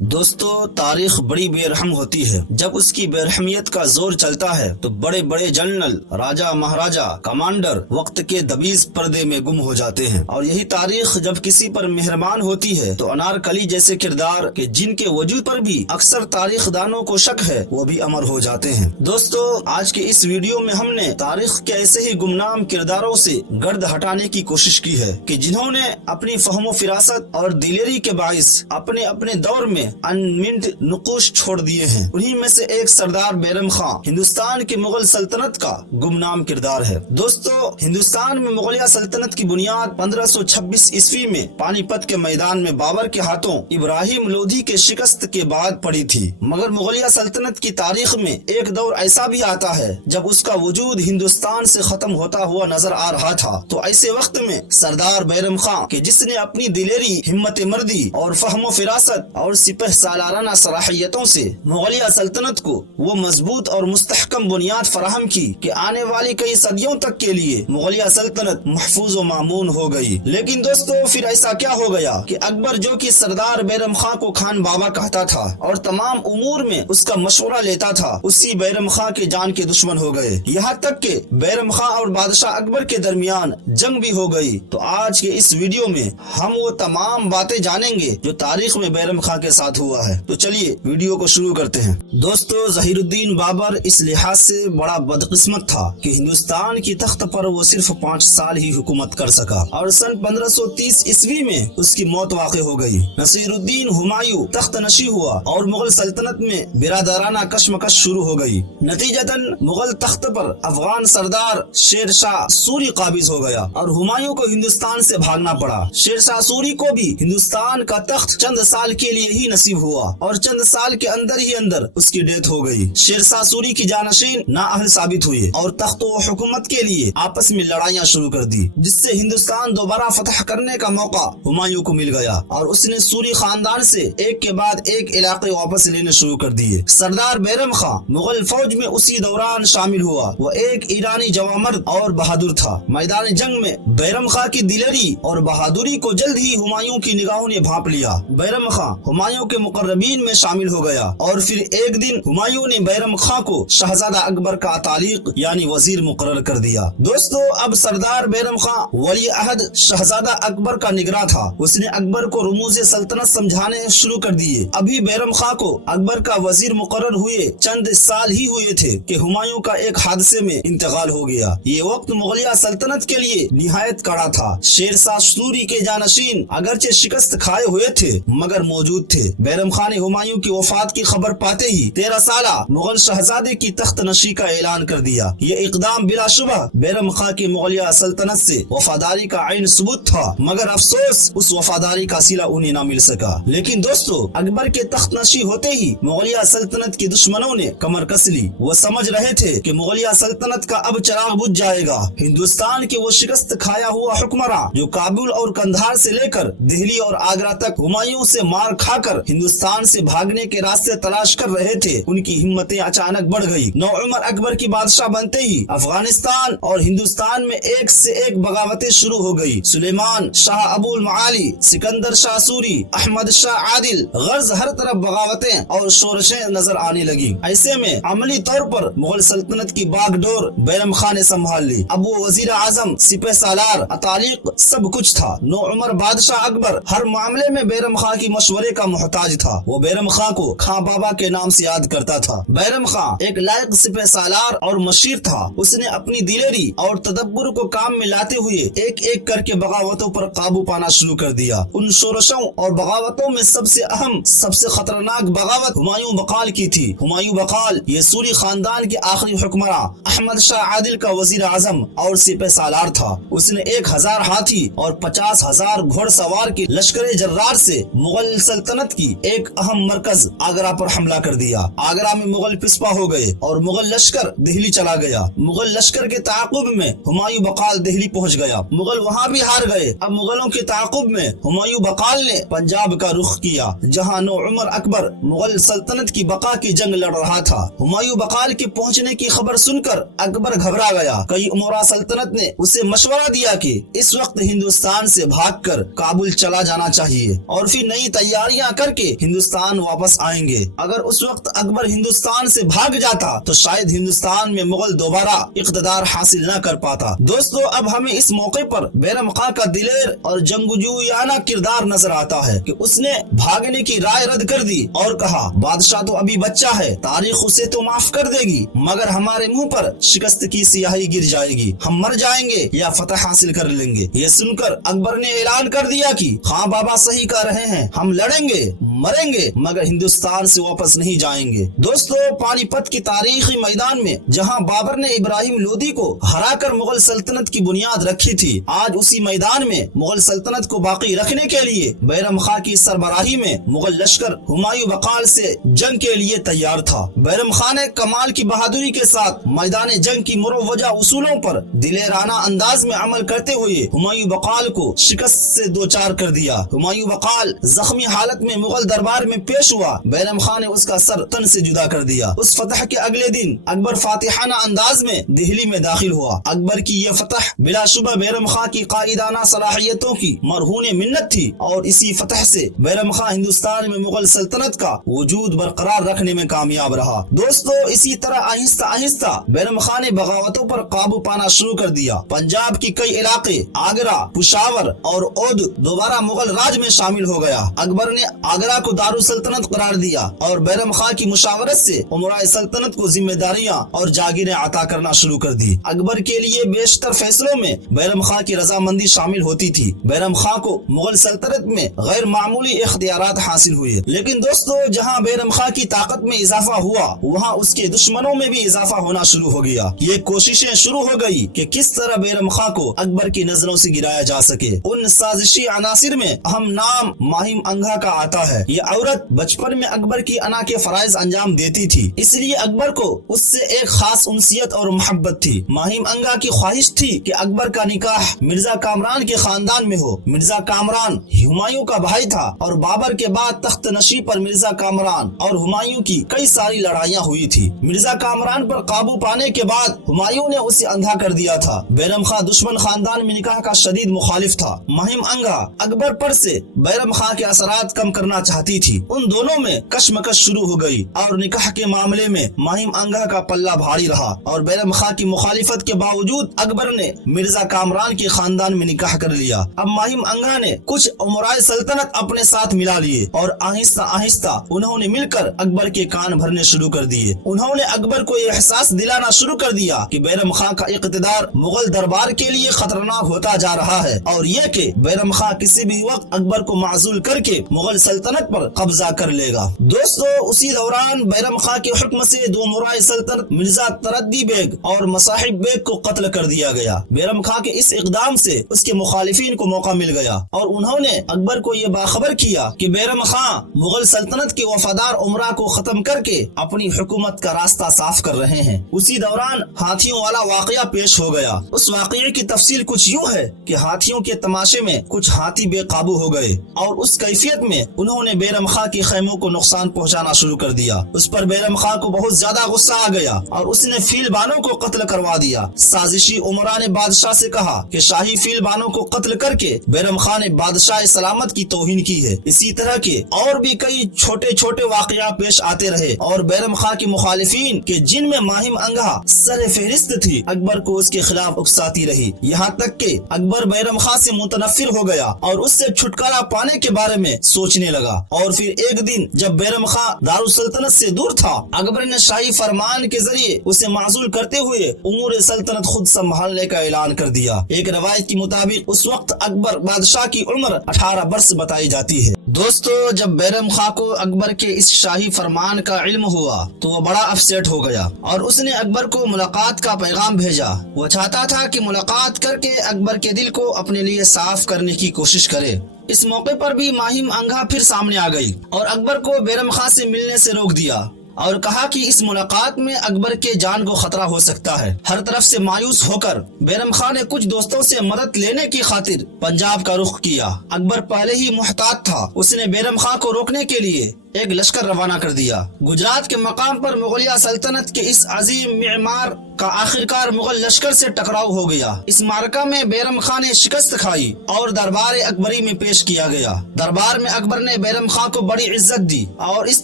دوستو تاریخ بڑی بے رحم ہوتی ہے۔ جب اس کی بے رحمیت کا زور چلتا ہے تو بڑے بڑے جنرل، راجا مہاراجا، کمانڈر وقت کے دبیز پردے میں گم ہو جاتے ہیں، اور یہی تاریخ جب کسی پر مہربان ہوتی ہے تو انارکلی جیسے کردار کہ جن کے وجود پر بھی اکثر تاریخ دانوں کو شک ہے وہ بھی امر ہو جاتے ہیں۔ دوستو آج کے اس ویڈیو میں ہم نے تاریخ کے ایسے ہی گمنام کرداروں سے گرد ہٹانے کی کوشش کی ہے کہ جنہوں نے اپنی فہم و فراست اور دلیری کے باعث اپنے اپنے دور میں انمنٹ نقوش چھوڑ دیے ہیں۔ انہی میں سے ایک سردار بیرم خان ہندوستان کی مغل سلطنت کا گمنام کردار ہے۔ دوستو ہندوستان میں مغلیہ سلطنت کی بنیاد 1526 عیسوی میں پانی پت کے میدان میں بابر کے ہاتھوں ابراہیم لودھی کے شکست کے بعد پڑی تھی، مگر مغلیہ سلطنت کی تاریخ میں ایک دور ایسا بھی آتا ہے جب اس کا وجود ہندوستان سے ختم ہوتا ہوا نظر آ رہا تھا۔ تو ایسے وقت میں سردار بیرم خان کہ جس نے اپنی دلیری، ہمت مردی اور فہم و فراست اور سپہ سالارانہ صلاحیتوں سے مغلیہ سلطنت کو وہ مضبوط اور مستحکم بنیاد فراہم کی کہ آنے والی کئی صدیوں تک کے لیے مغلیہ سلطنت محفوظ و مامون ہو گئی۔ لیکن دوستو پھر ایسا کیا ہو گیا کہ اکبر جو کہ سردار بیرم خان کو خان بابا کہتا تھا اور تمام امور میں اس کا مشورہ لیتا تھا، اسی بیرم خان کے جان کے دشمن ہو گئے، یہاں تک کہ بیرم خان اور بادشاہ اکبر کے درمیان جنگ بھی ہو گئی۔ تو آج کے اس ویڈیو میں ہم وہ تمام باتیں جانیں گے جو تاریخ میں بیرم خان کے ساتھ ہوا ہے۔ تو چلیے ویڈیو کو شروع کرتے ہیں۔ دوستو ظہیر الدین بابر اس لحاظ سے بڑا بدقسمت تھا کہ ہندوستان کی تخت پر وہ صرف 5 سال ہی حکومت کر سکا، اور سن 1530 عیسوی میں اس کی موت واقع ہو گئی۔ نصیر الدین ہمایوں تخت نشی ہوا اور مغل سلطنت میں برادرانہ کشمکش شروع ہو گئی۔ نتیجتاً مغل تخت پر افغان سردار شیر شاہ سوری قابض ہو گیا اور ہمایوں کو ہندوستان سے بھاگنا پڑا۔ شیر شاہ سوری کو بھی ہندوستان کا تخت چند سال کے لیے ہی نصیب ہوا اور چند سال کے اندر ہی اندر اس کی ڈیتھ ہو گئی۔ شیر شاہ سوری کی جانشین نااہل ثابت ہوئے اور تخت و حکومت کے لیے آپس میں لڑائیاں شروع کر دی، جس سے ہندوستان دوبارہ فتح کرنے کا موقع ہمایوں کو مل گیا اور اس نے سوری خاندان سے ایک کے بعد ایک علاقے واپس لینے شروع کر دیے۔ سردار بیرم خان مغل فوج میں اسی دوران شامل ہوا۔ وہ ایک ایرانی جوامرد اور بہادر تھا۔ میدان جنگ میں بیرم خان کی دلیری اور بہادری کو جلد ہی ہمایوں کی نگاہوں نے بھانپ لیا۔ بیرم خان ہمایوں کے مقربین میں شامل ہو گیا اور پھر ایک دن ہمایوں نے بیرم خان کو شہزادہ اکبر کا تعلیق یعنی وزیر مقرر کر دیا۔ دوستو اب سردار بیرم خان ولی عہد شہزادہ اکبر کا نگراں تھا۔ اس نے اکبر کو رموز سلطنت سمجھانے شروع کر دیے۔ ابھی بیرم خان کو اکبر کا وزیر مقرر ہوئے چند سال ہی ہوئے تھے کہ ہمایوں کا ایک حادثے میں انتقال ہو گیا۔ یہ وقت مغلیہ سلطنت کے لیے نہایت کڑا تھا۔ شیر شاہ سوری کے جانشین اگرچہ شکست کھائے ہوئے تھے مگر موجود تھے۔ بیرم خان نے ہمایوں کی وفات کی خبر پاتے ہی 13 سالہ مغل شہزادے کی تخت نشی کا اعلان کر دیا۔ یہ اقدام بلا شبہ بیرم خان کی مغلیہ سلطنت سے وفاداری کا عین ثبوت تھا، مگر افسوس اس وفاداری کا صلہ انہیں نہ مل سکا۔ لیکن دوستو اکبر کے تخت نشی ہوتے ہی مغلیہ سلطنت کے دشمنوں نے کمر کس لی۔ وہ سمجھ رہے تھے کہ مغلیہ سلطنت کا اب چراغ بجھ جائے گا۔ ہندوستان کے وہ شکست کھایا ہوا حکمراں جو کابل اور قندھار سے لے کر دہلی اور آگرہ تک ہمایوں سے مار کھا کر ہندوستان سے بھاگنے کے راستے تلاش کر رہے تھے، ان کی ہمتیں اچانک بڑھ گئی۔ نوعمر اکبر کی بادشاہ بنتے ہی افغانستان اور ہندوستان میں ایک سے ایک بغاوتیں شروع ہو گئی۔ سلیمان شاہ ابو المعالی، سکندر شاہ سوری، احمد شاہ عادل، غرض ہر طرف بغاوتیں اور شورشیں نظر آنے لگی۔ ایسے میں عملی طور پر مغل سلطنت کی باغ ڈور بیرم خان نے سنبھال لی۔ اب وہ وزیر اعظم، سپہ سالار، اتالیق سب کچھ تھا۔ نوعمر بادشاہ اکبر ہر معاملے میں بیرم خان کی مشورے کا محتاج تھا۔ وہ بیرم خان کو خان بابا کے نام سے یاد کرتا تھا۔ بیرم خان ایک لائق سپہ سالار اور مشیر تھا۔ اس نے اپنی دلیری اور تدبر کو کام میں لاتے ہوئے ایک ایک کر کے بغاوتوں پر قابو پانا شروع کر دیا۔ ان شورشوں اور بغاوتوں میں سب سے اہم، سب سے خطرناک بغاوت ہمایوں بقال کی تھی۔ ہمایوں بقال یہ سوری خاندان کے آخری حکمراں احمد شاہ عادل کا وزیر اعظم اور سپہ سالار تھا۔ اس نے 1000 ہاتھی اور 50,000 گھوڑ سوار کی لشکر جرار سے مغل سلطنت کی ایک اہم مرکز آگرہ پر حملہ کر دیا۔ آگرہ میں مغل پسپا ہو گئے اور مغل لشکر دہلی چلا گیا۔ مغل لشکر کے تعاقب میں ہمایوں بقال دہلی پہنچ گیا۔ مغل وہاں بھی ہار گئے۔ اب مغلوں کے تعاقب میں ہمایوں بقال نے پنجاب کا رخ کیا، جہاں نوعمر اکبر مغل سلطنت کی بقا کی جنگ لڑ رہا تھا۔ ہمایوں بقال کے پہنچنے کی خبر سن کر اکبر گھبرا گیا۔ کئی امراء سلطنت نے اسے مشورہ دیا کہ اس وقت ہندوستان سے بھاگ کر کابل چلا جانا چاہیے اور پھر نئی تیاریاں کر کر کے ہندوستان واپس آئیں گے۔ اگر اس وقت اکبر ہندوستان سے بھاگ جاتا تو شاید ہندوستان میں مغل دوبارہ اقتدار حاصل نہ کر پاتا۔ دوستو، اب ہمیں اس موقع پر بیرم خان کا دلیر اور جنگجویانہ کردار نظر آتا ہے کہ اس نے بھاگنے کی رائے رد کر دی اور کہا بادشاہ تو ابھی بچہ ہے، تاریخ اسے تو معاف کر دے گی، مگر ہمارے منہ پر شکست کی سیاہی گر جائے گی، ہم مر جائیں گے یا فتح حاصل کر لیں گے۔ یہ سن کر اکبر نے اعلان کر دیا کہ ہاں بابا صحیح کہہ رہے ہیں، ہم لڑیں گے، مریں گے، مگر ہندوستان سے واپس نہیں جائیں گے۔ دوستو، پانی پت کی تاریخی میدان میں جہاں بابر نے ابراہیم لودھی کو ہرا کر مغل سلطنت کی بنیاد رکھی تھی، آج اسی میدان میں مغل سلطنت کو باقی رکھنے کے لیے بیرم خان کی سربراہی میں مغل لشکر ہمایوں بقال سے جنگ کے لیے تیار تھا۔ بیرم خان نے کمال کی بہادری کے ساتھ میدان جنگ کی مروجہ اصولوں پر دلیرانہ انداز میں عمل کرتے ہوئے ہمایوں بقال کو شکست سے دوچار کر دیا۔ ہمایوں بقال زخمی حالت میں مغل دربار میں پیش ہوا، بیرم خان نے اس کا سر تن سے جدا کر دیا۔ اس فتح کے اگلے دن اکبر فاتحانہ انداز میں دہلی میں داخل ہوا۔ اکبر کی یہ فتح بلا شبہ بیرم خان کی قائدانہ صلاحیتوں کی مرہون منت تھی، اور اسی فتح سے بیرم خان ہندوستان میں مغل سلطنت کا وجود برقرار رکھنے میں کامیاب رہا۔ دوستو، اسی طرح آہستہ آہستہ بیرم خان نے بغاوتوں پر قابو پانا شروع کر دیا۔ پنجاب کی کئی علاقے، آگرہ، پشاور اور اودھ دوبارہ مغل راج میں شامل ہو گیا۔ اکبر نے آگرہ کو دارالسلطنت قرار دیا اور بیرم خان کی مشاورت سے امراء سلطنت کو ذمہ داریاں اور جاگیریں عطا کرنا شروع کر دی۔ اکبر کے لیے بیشتر فیصلوں میں بیرم خان کی رضامندی شامل ہوتی تھی۔ بیرم خان کو مغل سلطنت میں غیر معمولی اختیارات حاصل ہوئے، لیکن دوستو، جہاں بیرم خان کی طاقت میں اضافہ ہوا وہاں اس کے دشمنوں میں بھی اضافہ ہونا شروع ہو گیا۔ یہ کوششیں شروع ہو گئی کہ کس طرح بیرم خان کو اکبر کی نظروں سے گرایا جا سکے۔ ان سازشی عناصر میں اہم نام ماہیم انگھا کا آتا ہے۔ یہ عورت بچپن میں اکبر کی انا کے فرائض انجام دیتی تھی، اس لیے اکبر کو اس سے ایک خاص انسیت اور محبت تھی۔ ماہیم انگھا کی خواہش تھی کہ اکبر کا نکاح مرزا کامران کے خاندان میں ہو۔ مرزا کامران ہمایوں کا بھائی تھا اور بابر کے بعد تخت نشی پر مرزا کامران اور ہمایوں کی کئی ساری لڑائیاں ہوئی تھی۔ مرزا کامران پر قابو پانے کے بعد ہمایوں نے اسے اندھا کر دیا تھا۔ بیرم خان دشمن خاندان میں نکاح کا شدید مخالف تھا۔ ماہیم انگھا اکبر پر سے بیرم خان کے اثرات کم کرنا چاہتی تھی۔ ان دونوں میں کشمکش شروع ہو گئی اور نکاح کے معاملے میں ماہیم انگھا کا پلہ بھاری رہا، اور بیرم خان کی مخالفت کے باوجود اکبر نے مرزا کامران کے خاندان میں نکاح کر لیا۔ اب ماہیم انگھا نے کچھ امرائے سلطنت اپنے ساتھ ملا لیے اور آہستہ آہستہ انہوں نے مل کر اکبر کے کان بھرنے شروع کر دیے۔ انہوں نے اکبر کو یہ احساس دلانا شروع کر دیا کہ بیرم خان کا اقتدار مغل دربار کے لیے خطرناک ہوتا جا رہا ہے، اور یہ کہ بیرم خان کسی بھی وقت اکبر کو معزول کر کے مغل سلطنت پر قبضہ کر لے گا۔ دوستو، اسی دوران بیرم خان کے حکم سے دو امرائے سلطنت مرزا تردی بیگ اور مصاحب بیگ کو قتل کر دیا گیا۔ بیرم خان کے اس اقدام سے اس کے مخالفین کو موقع مل گیا اور انہوں نے اکبر کو یہ باخبر کیا کہ بیرم خان مغل سلطنت کے وفادار امراء کو ختم کر کے اپنی حکومت کا راستہ صاف کر رہے ہیں۔ اسی دوران ہاتھیوں والا واقعہ پیش ہو گیا۔ اس واقعے کی تفصیل کچھ یوں ہے کہ ہاتھیوں کے تماشے میں کچھ ہاتھی بے قابو ہو گئے اور اس کیفیت میں انہوں نے بیرم خان کے خیموں کو نقصان پہنچانا شروع کر دیا۔ اس پر بیرم خان کو بہت زیادہ غصہ آ گیا اور اس نے فیل بانوں کو قتل کروا دیا۔ سازشی امراء نے بادشاہ سے کہا کہ شاہی فیل بانوں کو قتل کر کے بیرم خان نے بادشاہ سلامت کی توہین کی ہے۔ اسی طرح کے اور بھی کئی چھوٹے چھوٹے واقعات پیش آتے رہے اور بیرم خان کے مخالفین کے جن میں ماہیم انگھا سر فہرست تھی اکبر کو اس کے خلاف اکساتی رہی، یہاں تک کہ اکبر بیرم خان سے متنفر ہو گیا اور اس سے چھٹکارا پانے کے بارے میں سوچنے لگا۔ اور پھر ایک دن جب بیرم خان دارالسلطنت سے دور تھا، اکبر نے شاہی فرمان کے ذریعے اسے معزول کرتے ہوئے امور سلطنت خود سنبھالنے کا اعلان کر دیا۔ ایک روایت کے مطابق اس وقت اکبر بادشاہ کی عمر 18 برس بتائی جاتی ہے۔ دوستو، جب بیرم خان کو اکبر کے اس شاہی فرمان کا علم ہوا تو وہ بڑا اپسیٹ ہو گیا اور اس نے اکبر کو ملاقات کا پیغام بھیجا۔ وہ چاہتا تھا کہ ملاقات کر کے اکبر کے دل کو اپنے لیے صاف کرنے کی کوشش کرے۔ اس موقع پر بھی ماہیم انگھا پھر سامنے آ گئی اور اکبر کو بیرم خان سے ملنے سے روک دیا اور کہا کہ اس ملاقات میں اکبر کے جان کو خطرہ ہو سکتا ہے۔ ہر طرف سے مایوس ہو کر بیرم خان نے کچھ دوستوں سے مدد لینے کی خاطر پنجاب کا رخ کیا۔ اکبر پہلے ہی محتاط تھا، اس نے بیرم خان کو روکنے کے لیے ایک لشکر روانہ کر دیا۔ گجرات کے مقام پر مغلیہ سلطنت کے اس عظیم معمار کا آخرکار مغل لشکر سے ٹکراؤ ہو گیا۔ اس معرکہ میں بیرم خان نے شکست کھائی اور دربار اکبری میں پیش کیا گیا۔ دربار میں اکبر نے بیرم خان کو بڑی عزت دی اور اس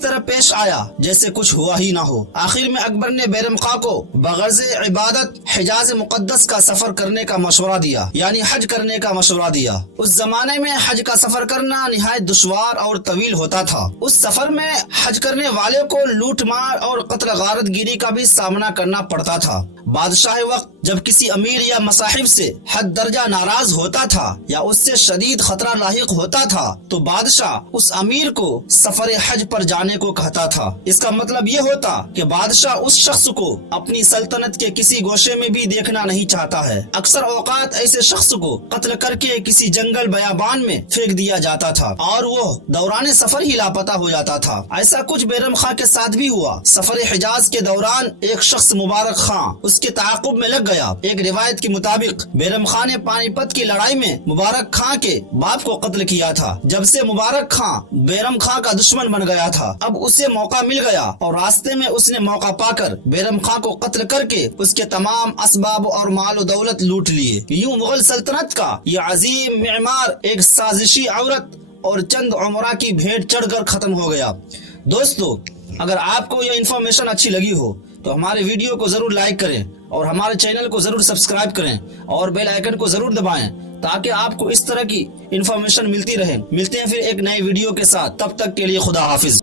طرح پیش آیا جیسے کچھ ہوا ہی نہ ہو۔ آخر میں اکبر نے بیرم خان کو بغرض عبادت حجاز مقدس کا سفر کرنے کا مشورہ دیا، یعنی حج کرنے کا مشورہ دیا۔ اس زمانے میں حج کا سفر کرنا نہایت دشوار اور طویل ہوتا تھا۔ اس سفر میں حج کرنے والے کو لوٹ مار اور قتل غارت گیری کا بھی سامنا کرنا پڑتا تھا۔ بادشاہ وقت جب کسی امیر یا مصاحب سے حد درجہ ناراض ہوتا تھا یا اس سے شدید خطرہ لاحق ہوتا تھا تو بادشاہ اس امیر کو سفر حج پر جانے کو کہتا تھا۔ اس کا مطلب یہ ہوتا کہ بادشاہ اس شخص کو اپنی سلطنت کے کسی گوشے میں بھی دیکھنا نہیں چاہتا ہے۔ اکثر اوقات ایسے شخص کو قتل کر کے کسی جنگل بیابان میں پھینک دیا جاتا تھا اور وہ دوران سفر ہی لاپتہ ہو جاتا تھا۔ ایسا کچھ بیرم خان کے ساتھ بھی ہوا۔ سفر حجاز کے دوران ایک شخص مبارک خان اس کے تعاقب میں لگ گیا۔ ایک روایت کے مطابق بیرم خان نے پانی پت کی لڑائی میں مبارک خان کے باپ کو قتل کیا تھا۔ جب سے مبارک خان بیرم خان کا دشمن بن گیا تھا، اب اسے موقع مل گیا اور راستے میں اس نے موقع پا کر بیرم خان کو قتل کر کے اس کے تمام اسباب اور مال و دولت لوٹ لیے۔ یوں مغل سلطنت کا یہ عظیم معمار ایک سازشی عورت اور چند عمرہ کی بھیٹ چڑھ کر ختم ہو گیا۔ دوستو، اگر آپ کو یہ انفارمیشن اچھی لگی ہو تو ہمارے ویڈیو کو ضرور لائک کریں اور ہمارے چینل کو ضرور سبسکرائب کریں اور بیل آئیکن کو ضرور دبائیں تاکہ آپ کو اس طرح کی انفارمیشن ملتی رہے۔ ملتے ہیں پھر ایک نئے ویڈیو کے ساتھ، تب تک کے لیے خدا حافظ۔